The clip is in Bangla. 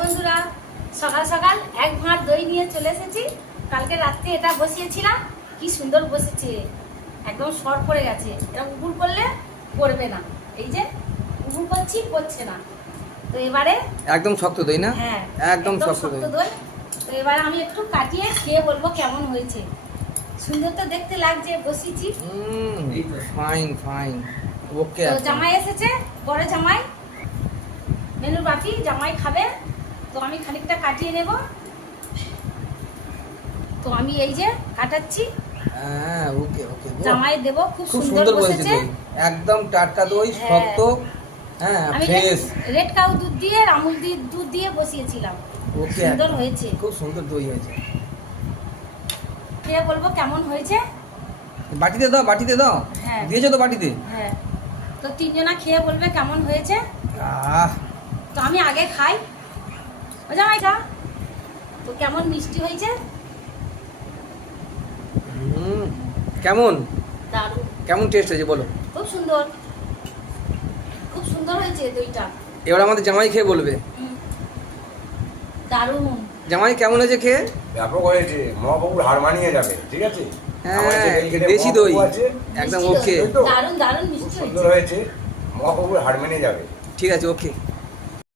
বন্ধুরা, সকাল সকাল এক ভাঁড় দই নিয়ে চলে এসেছি। কালকে রাত্রে এটা বসিয়েছিলাম, কি সুন্দর বসেছে, একদম শর্ট পড়ে গেছে। এরকম উপুর করলে পড়বে না, এই যে উপুর করছি পড়ছে না। তো এবারে একদম শক্ত দই না? হ্যাঁ, একদম শক্ত দই। তো এবারে আমি একটু কাটিয়ে খেয়ে বলবো কেমন হয়েছে। সুন্দর তো দেখতে লাগছে, বসিয়েছি। ফাইন ফাইন, ওকে। তো জামাই এসেছে, বড় জামাই, মেনুর বাকি জামাই খাবে, তো আমি খানিকটা কাটিয়ে নেব। তো আমি এই যে কাটাচ্ছি, হ্যাঁ ওকে ওকে। জামাই দেব। খুব খুব সুন্দর বসেছে বসেছে, দই, একদম টাটকা দই, হ্যাঁ। শক্ত, হ্যাঁ আমি ফ্রেশ। রেড কাউ দুধ দিয়ে আমুল দুধ দিয়ে বসিয়েছিলাম। ওকে, সুন্দর হয়েছে, খুব সুন্দর দই হয়েছে। খেয়ে বলবো কেমন হয়েছে। বাটিতে দাও, বাটিতে দাও। হ্যাঁ। দিয়েছো তো বাটিতে? হ্যাঁ, তো তিনজনা খেয়ে বলবে কেমন হয়েছে। আহ, তো আমি আগে খাই। ও জামাই খা, তো কেমন মিষ্টি হয়েছে। কেমন দারুণ, কেমন টেস্ট হয়েছে বলো? খুব সুন্দর, খুব সুন্দর হয়েছে দইটা। এবার আমাদের জামাই খেয়ে বলবে। দারুণ। জামাই কেমন হয়েছে খেয়ে? ব্যাপক হয়েছে, মহাপ্রভুর হার মানিয়ে যাবে। ঠিক আছে, আমার যে হ্যাঁ, এইখানে দেশি দই মহাপ্রভু আছে, একদম মিষ্টি ওকে। দই। তো দারুণ দারুণ খুব মিষ্টি সুন্দর হয়েছে। হয়েছে, মহাপ্রভুর হার মেনে যাবে। ঠিক আছে, ওকে।